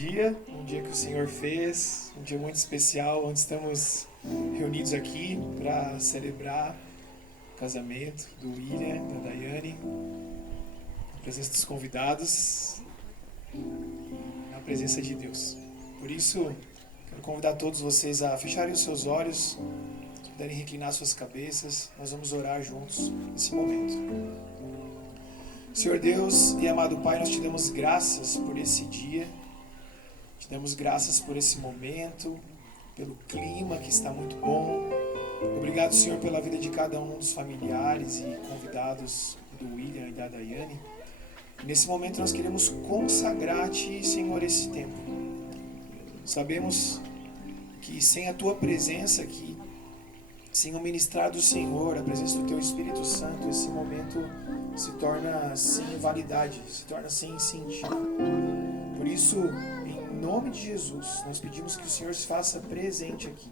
um dia que o Senhor fez, um dia muito especial, onde estamos reunidos aqui para celebrar o casamento do William, da Daiane, na presença dos convidados e na presença de Deus. Por isso, quero convidar todos vocês a fecharem os seus olhos, se puderem reclinar suas cabeças, nós vamos orar juntos nesse momento. Senhor Deus e amado Pai, nós te damos graças por esse dia, te damos graças por esse momento, pelo clima que está muito bom. Obrigado, Senhor, pela vida de cada um dos familiares e convidados do William e da Daiane. E nesse momento nós queremos consagrar-te, Senhor, esse tempo. Sabemos que sem a tua presença aqui, sem o ministrar do Senhor, a presença do teu Espírito Santo, esse momento se torna sem validade, se torna sem sentido. Por isso, em nome de Jesus, nós pedimos que o Senhor se faça presente aqui,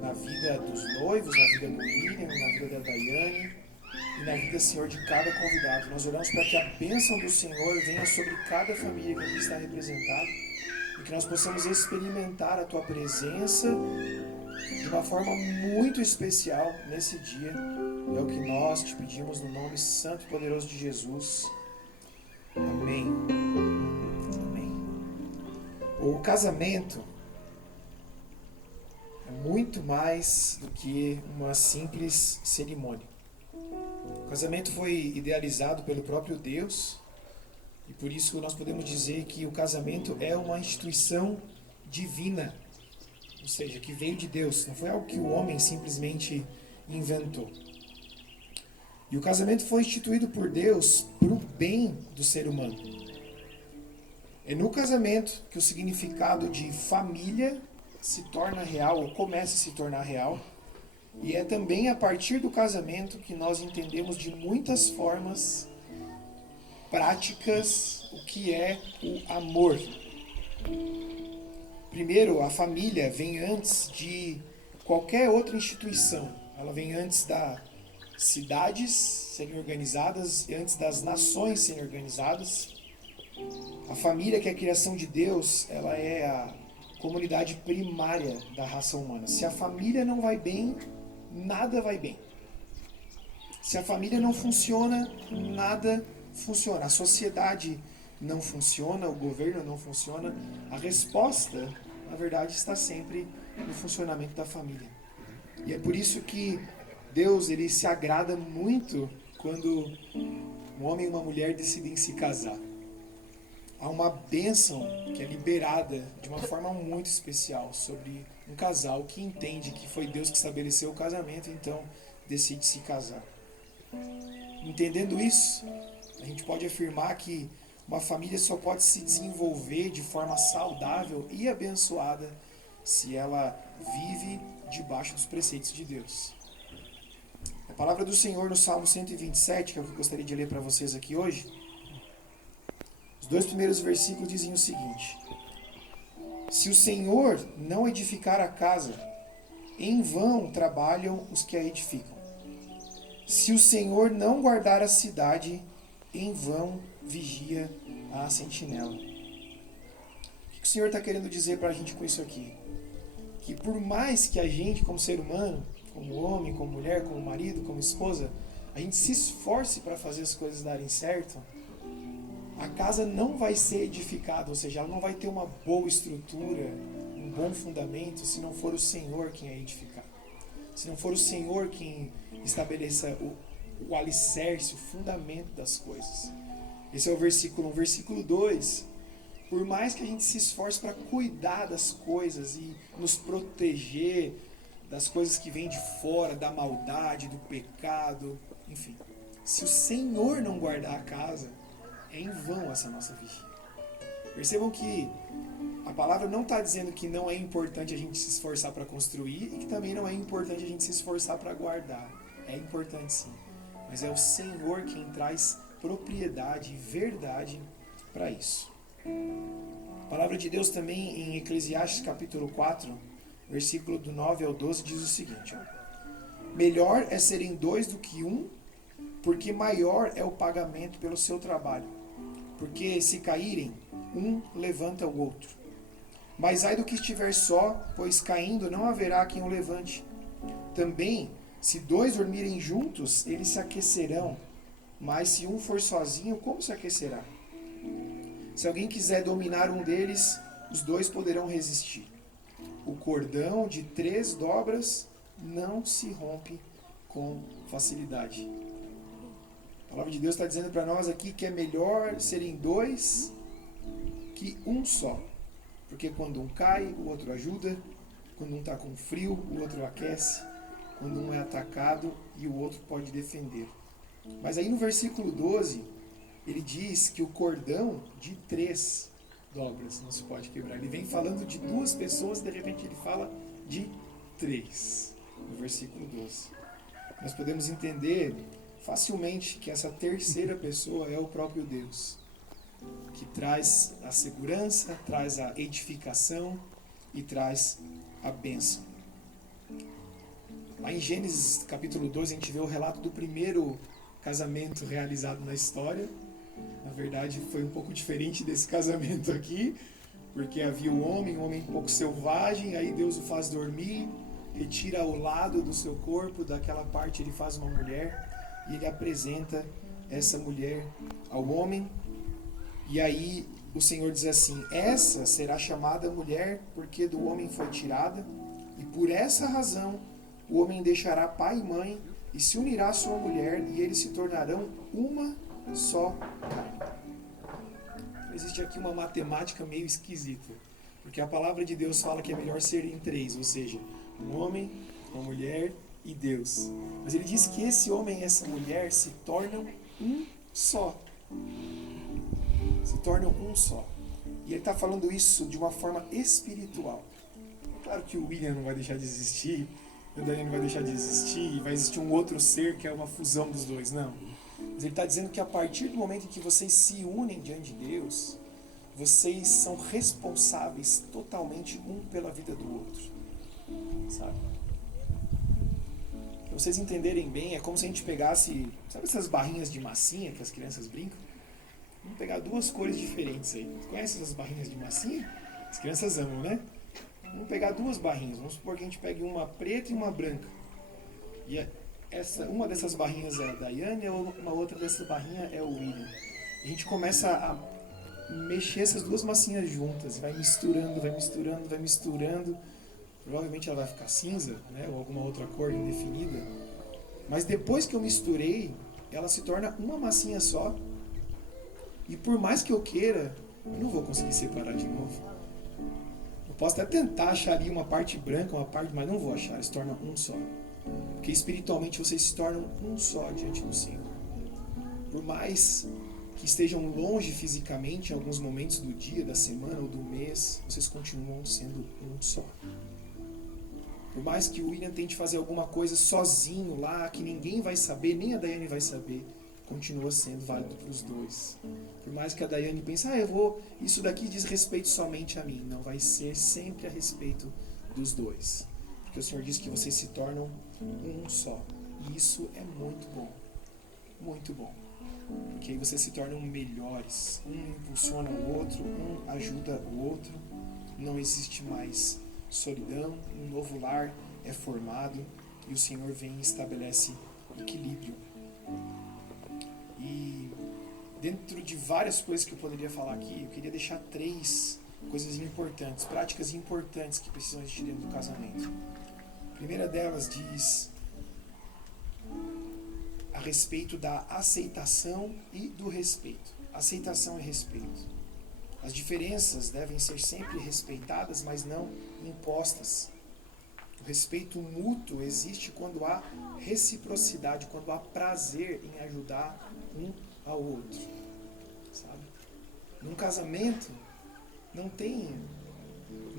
na vida dos noivos, na vida do William, na vida da Daiane e na vida, Senhor, de cada convidado. Nós oramos para que a bênção do Senhor venha sobre cada família que aqui está representada e que nós possamos experimentar a tua presença de uma forma muito especial nesse dia. É o que nós te pedimos no nome santo e poderoso de Jesus. Amém. Amém. O casamento é muito mais do que uma simples cerimônia. O casamento foi idealizado pelo próprio Deus e por isso nós podemos dizer que o casamento é uma instituição divina. Ou seja, que veio de Deus, não foi algo que o homem simplesmente inventou. E o casamento foi instituído por Deus para o bem do ser humano. É no casamento que o significado de família se torna real, ou começa a se tornar real. E é também a partir do casamento que nós entendemos de muitas formas práticas o que é o amor. Primeiro, a família vem antes de qualquer outra instituição. Ela vem antes das cidades serem organizadas e antes das nações serem organizadas. A família, que é a criação de Deus, ela é a comunidade primária da raça humana. Se a família não vai bem, nada vai bem. Se a família não funciona, nada funciona. A sociedade não funciona, o governo não funciona. A resposta, na verdade, está sempre no funcionamento da família. E é por isso que Deus, ele se agrada muito quando um homem e uma mulher decidem se casar. Há uma bênção que é liberada de uma forma muito especial sobre um casal que entende que foi Deus que estabeleceu o casamento, então decide se casar. Entendendo isso, a gente pode afirmar que uma família só pode se desenvolver de forma saudável e abençoada se ela vive debaixo dos preceitos de Deus. A palavra do Senhor no Salmo 127, que é o que eu gostaria de ler para vocês aqui hoje, os 2 primeiros versículos dizem o seguinte: Se o Senhor não edificar a casa, em vão trabalham os que a edificam. Se o Senhor não guardar a cidade, em vão vigia a sentinela. O que o Senhor está querendo dizer para a gente com isso aqui? Que por mais que a gente, como ser humano, como homem, como mulher, como marido, como esposa, a gente se esforce para fazer as coisas darem certo, a casa não vai ser edificada, ou seja, ela não vai ter uma boa estrutura, um bom fundamento, se não for o Senhor quem a edificar. Se não for o Senhor quem estabeleça o alicerce, o fundamento das coisas. Esse é o versículo 1. Versículo 2. Por mais que a gente se esforce para cuidar das coisas e nos proteger das coisas que vêm de fora, da maldade, do pecado, enfim. Se o Senhor não guardar a casa, é em vão essa nossa vigia. Percebam que a palavra não está dizendo que não é importante a gente se esforçar para construir e que também não é importante a gente se esforçar para guardar. É importante sim. Mas é o Senhor quem traz propriedade e verdade para isso. A palavra de Deus também em Eclesiastes capítulo 4, versículo do 9 ao 12 diz o seguinte: Melhor é serem 2 do que 1, porque maior é o pagamento pelo seu trabalho. Porque se caírem, um levanta o outro. Mas ai do que estiver só, pois caindo não haverá quem o levante. Também, se dois dormirem juntos, eles se aquecerão. Mas se um for sozinho, como se aquecerá? Se alguém quiser dominar um deles, os dois poderão resistir. O cordão de 3 dobras não se rompe com facilidade. A palavra de Deus está dizendo para nós aqui que é melhor serem 2 que um só. Porque quando um cai, o outro ajuda. Quando um está com frio, o outro aquece. Quando um é atacado e o outro pode defender. Mas aí no versículo 12, ele diz que o cordão de 3 dobras não se pode quebrar. Ele vem falando de 2 pessoas, de repente ele fala de 3, no versículo 12. Nós podemos entender facilmente que essa terceira pessoa é o próprio Deus, que traz a segurança, traz a edificação e traz a bênção. Lá em Gênesis capítulo 12 a gente vê o relato do primeiro casamento realizado na história. Na verdade foi um pouco diferente desse casamento aqui, porque havia um homem um pouco selvagem, aí Deus o faz dormir, retira o lado do seu corpo, daquela parte ele faz uma mulher, e ele apresenta essa mulher ao homem, e aí o Senhor diz assim: essa será chamada mulher porque do homem foi tirada, e por essa razão o homem deixará pai e mãe, e se unirá à sua mulher, e eles se tornarão uma só carne. Existe aqui uma matemática meio esquisita, porque a palavra de Deus fala que é melhor serem 3, ou seja, um homem, uma mulher e Deus. Mas ele diz que esse homem e essa mulher se tornam um só. Se tornam um só. E ele está falando isso de uma forma espiritual. É claro que o William não vai deixar de existir, o Daniel não vai deixar de existir, e vai existir um outro ser que é uma fusão dos dois, não. Mas ele está dizendo que a partir do momento em que vocês se unem diante de Deus, vocês são responsáveis totalmente um pela vida do outro. Sabe? Para vocês entenderem bem, é como se a gente pegasse, sabe essas barrinhas de massinha que as crianças brincam? Vamos pegar 2 cores diferentes aí. Conhece essas barrinhas de massinha? As crianças amam, né? Vamos pegar 2 barrinhas. Vamos supor que a gente pegue uma preta e uma branca. E uma dessas barrinhas é a Daiane, uma outra dessas barrinhas é o William. A gente começa a mexer essas 2 massinhas juntas. Vai misturando, vai misturando, vai misturando. Provavelmente ela vai ficar cinza, né? Ou alguma outra cor indefinida. Mas depois que eu misturei, ela se torna uma massinha só. E por mais que eu queira, eu não vou conseguir separar de novo. Eu posso até tentar achar ali uma parte branca, uma parte, mas não vou achar, eles se tornam um só. Porque espiritualmente vocês se tornam um só diante do Senhor. Por mais que estejam longe fisicamente em alguns momentos do dia, da semana ou do mês, vocês continuam sendo um só. Por mais que o William tente fazer alguma coisa sozinho lá, que ninguém vai saber, nem a Daiane vai saber, continua sendo válido para os 2. Por mais que a Daiane pense, isso daqui diz respeito somente a mim. Não, vai ser sempre a respeito dos 2. Porque o Senhor diz que vocês se tornam um só. E isso é muito bom. Muito bom. Porque aí vocês se tornam melhores. Um impulsiona o outro, um ajuda o outro. Não existe mais solidão. Um novo lar é formado. E o Senhor vem e estabelece equilíbrio. E dentro de várias coisas que eu poderia falar aqui, eu queria deixar 3 coisas importantes, práticas importantes que precisam existir dentro do casamento. A primeira delas diz a respeito da aceitação e do respeito. Aceitação e respeito. As diferenças devem ser sempre respeitadas, mas não impostas. O respeito mútuo existe quando há reciprocidade, quando há prazer em ajudar um ao outro, sabe? Num casamento não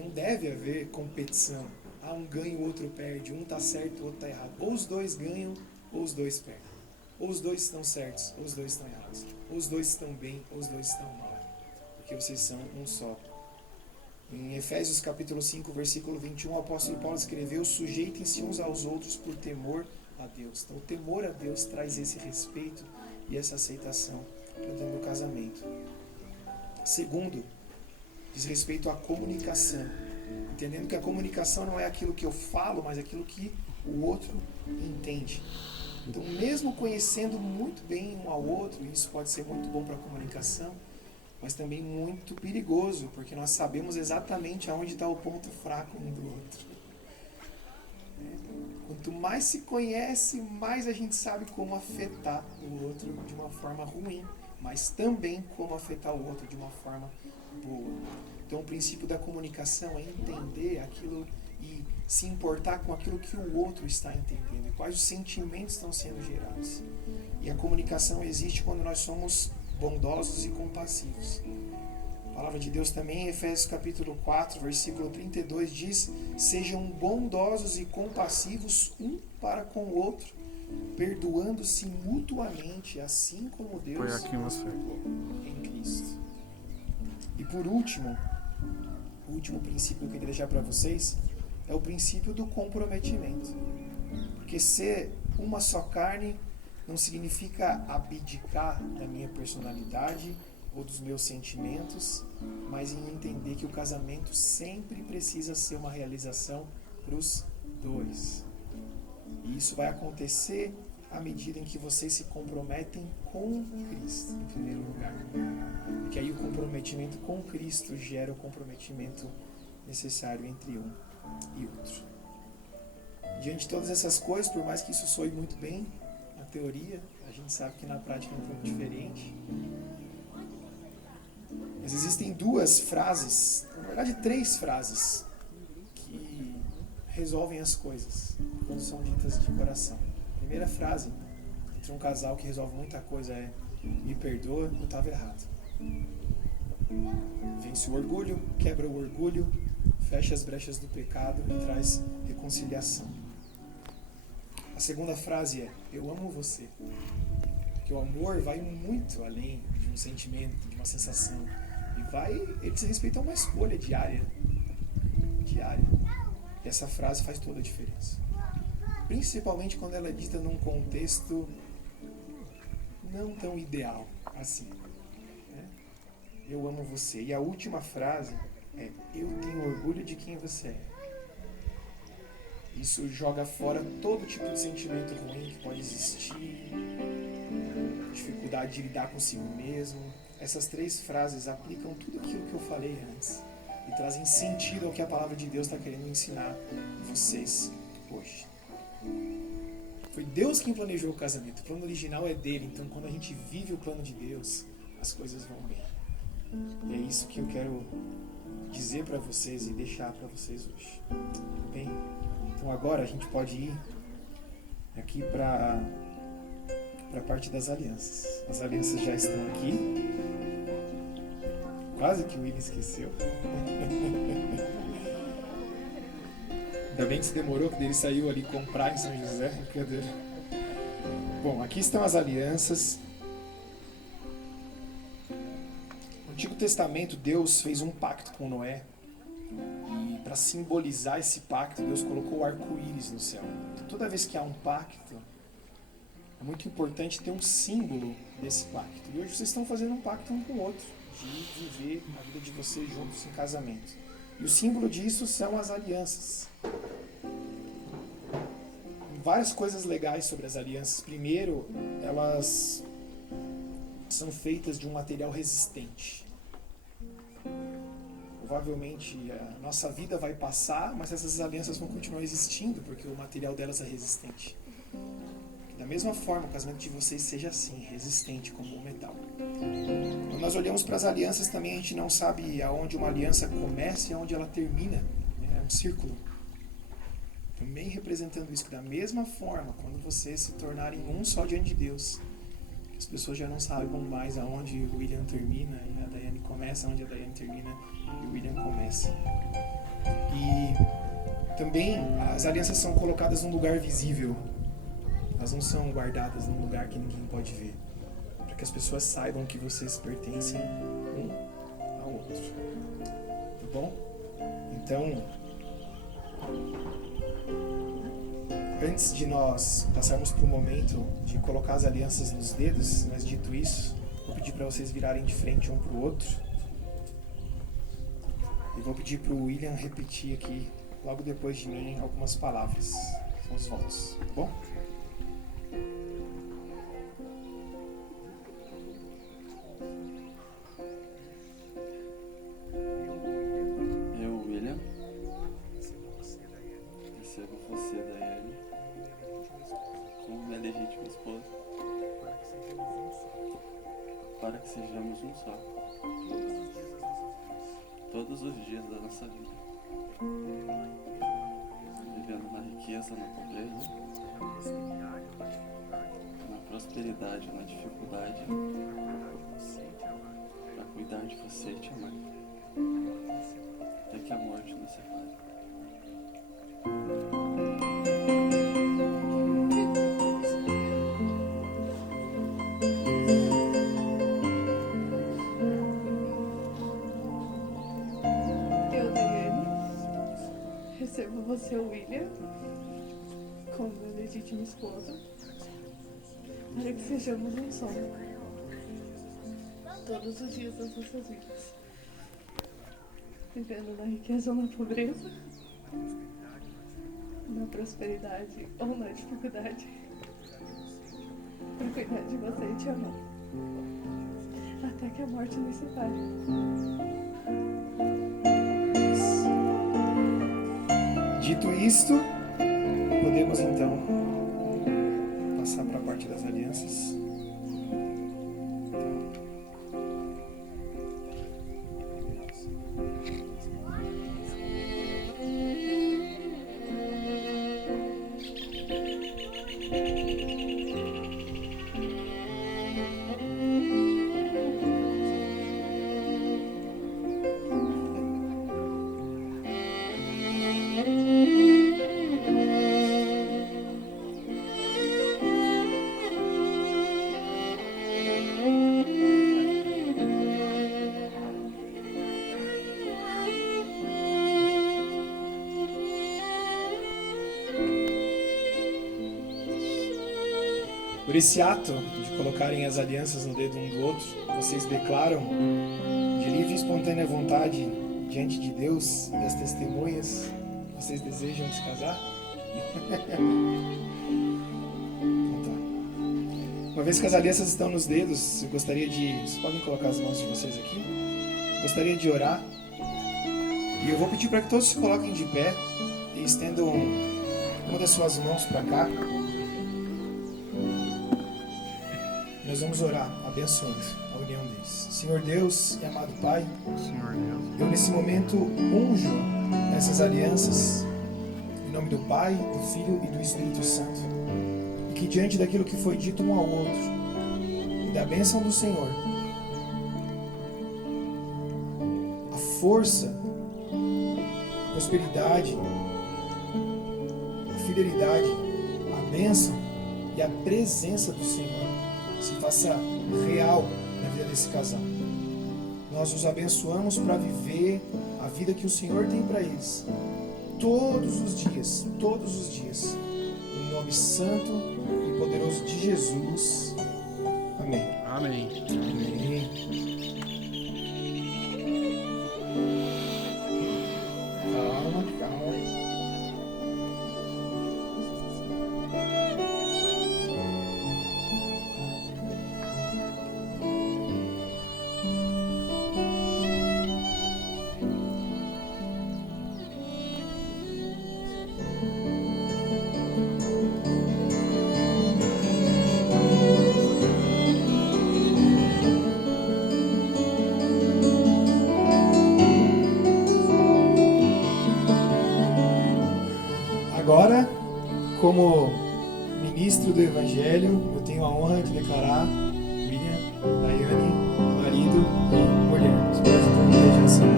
deve haver competição. Um ganha, o outro perde, um está certo, o outro está errado. Ou os 2 ganham, ou os 2 perdem. Ou os 2 estão certos, ou os 2 estão errados. Ou os 2 estão bem, ou os 2 estão mal. Porque vocês são um só. Em Efésios capítulo 5, versículo 21, o apóstolo Paulo escreveu: sujeitem-se uns aos outros por temor a Deus. Então o temor a Deus traz esse respeito e essa aceitação para dentro do casamento. Segundo, diz respeito à comunicação. Entendendo que a comunicação não é aquilo que eu falo, mas aquilo que o outro entende. Então, mesmo conhecendo muito bem um ao outro, isso pode ser muito bom para a comunicação, mas também muito perigoso, porque nós sabemos exatamente aonde está o ponto fraco um do outro. Quanto mais se conhece, mais a gente sabe como afetar o outro de uma forma ruim, mas também como afetar o outro de uma forma boa. Então, o princípio da comunicação é entender aquilo e se importar com aquilo que o outro está entendendo, quais os sentimentos estão sendo gerados. E a comunicação existe quando nós somos bondosos e compassivos. A palavra de Deus também, em Efésios capítulo 4, versículo 32, diz: sejam bondosos e compassivos um para com o outro, perdoando-se mutuamente, assim como Deus perdoou em Cristo. E por último, o último princípio que eu queria deixar para vocês é o princípio do comprometimento. Porque ser uma só carne não significa abdicar da minha personalidade ou dos meus sentimentos, mas em entender que o casamento sempre precisa ser uma realização para os dois. E isso vai acontecer à medida em que vocês se comprometem com Cristo, em primeiro lugar. Porque aí o comprometimento com Cristo gera o comprometimento necessário entre um e outro. Diante de todas essas coisas, por mais que isso soe muito bem na teoria, a gente sabe que na prática é um pouco diferente. Mas existem duas frases, na verdade 3 frases, que resolvem as coisas quando são ditas de coração. A primeira frase entre um casal que resolve muita coisa é: me perdoa, eu estava errado. Vence o orgulho, quebra o orgulho, fecha as brechas do pecado e traz reconciliação. A segunda frase é: eu amo você. Porque o amor vai muito além de um sentimento, de uma sensação. Ele diz respeito a uma escolha diária. E essa frase faz toda a diferença. Principalmente quando ela é dita num contexto não tão ideal assim. Eu amo você. E a última frase é: eu tenho orgulho de quem você é. Isso joga fora todo tipo de sentimento ruim que pode existir, dificuldade de lidar consigo mesmo. Essas 3 frases aplicam tudo aquilo que eu falei antes e trazem sentido ao que a palavra de Deus está querendo ensinar vocês hoje. Foi Deus quem planejou o casamento. O plano original é dele. Então, quando a gente vive o plano de Deus, as coisas vão bem. E é isso que eu quero dizer para vocês e deixar para vocês hoje. Bem, então agora a gente pode ir aqui para a parte das alianças. As alianças já estão aqui. Quase que o William esqueceu. Ainda bem que se demorou, porque ele saiu ali comprar em São José. Brincadeira. Bom, aqui estão as alianças. No Antigo Testamento, Deus fez um pacto com Noé. E para simbolizar esse pacto, Deus colocou o arco-íris no céu. Então, toda vez que há um pacto, é muito importante ter um símbolo desse pacto. E hoje vocês estão fazendo um pacto um com o outro, de viver a vida de vocês juntos em casamento. E o símbolo disso são as alianças. Várias coisas legais sobre as alianças. Primeiro, elas são feitas de um material resistente. Provavelmente a nossa vida vai passar, mas essas alianças vão continuar existindo, porque o material delas é resistente. Da mesma forma, o casamento de vocês seja assim, resistente como o metal. Quando nós olhamos para as alianças também, a gente não sabe aonde uma aliança começa e aonde ela termina. É um círculo. Também representando isso, que da mesma forma, quando vocês se tornarem um só diante de Deus, as pessoas já não sabem mais aonde o William termina e a Daiane começa, aonde a Daiane termina e o William começa. E também as alianças são colocadas num lugar visível. Elas não são guardadas num lugar que ninguém pode ver, para que as pessoas saibam que vocês pertencem um ao outro. Tá bom? Então, antes de nós passarmos para o momento de colocar as alianças nos dedos, mas dito isso, vou pedir para vocês virarem de frente um para o outro. vou pedir para o William repetir aqui, logo depois de mim, algumas palavras. São os votos, tá bom? Eu, William, recebo você, Daiane, como minha legítima esposa, para que sejamos um só, todos os dias da nossa vida, vivendo na riqueza, na pobreza, na prosperidade, na dificuldade, para cuidar de você e te amar, até que a morte nos separe. Eu, Daiane, recebo você, William, como minha legítima esposa, para que sejamos um só, todos os dias das nossas vidas, vivendo na riqueza ou na pobreza, na prosperidade ou na dificuldade, para cuidar de você e te amar, até que a morte nos separe. Dito isto, podemos então passar para a parte das alianças. Por esse ato de colocarem as alianças no dedo um do outro, vocês declaram de livre e espontânea vontade diante de Deus e das testemunhas que vocês desejam se casar? Então tá. Uma vez que as alianças estão nos dedos, eu gostaria de... Vocês podem colocar as mãos de vocês aqui? Gostaria de orar. E eu vou pedir para que todos se coloquem de pé e estendam uma das suas mãos para cá. Nós vamos orar, abençoando a união deles. Senhor Deus e amado Pai, eu nesse momento unjo essas alianças em nome do Pai, do Filho e do Espírito Santo. E que diante daquilo que foi dito um ao outro e da bênção do Senhor, a força, a prosperidade, a fidelidade, a bênção e a presença do Senhor se faça real na vida desse casal. Nós os abençoamos para viver a vida que o Senhor tem para eles todos os dias, em nome santo e poderoso de Jesus. Amém. Amém. Amém. Calma. Agora, como ministro do Evangelho, eu tenho a honra de declarar William, Daiane, marido e mulher. Os pais da igreja assim.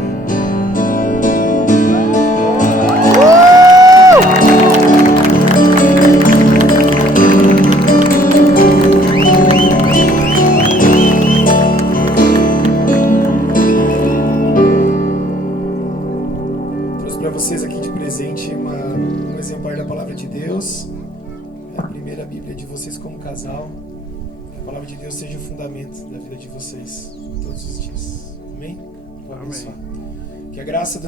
Trouxe para vocês aqui de presente um exemplar da Palavra de Deus, a primeira Bíblia de vocês como casal. Que a Palavra de Deus seja o fundamento da vida de vocês todos os dias. Amém? Vou abençoar. Que a graça do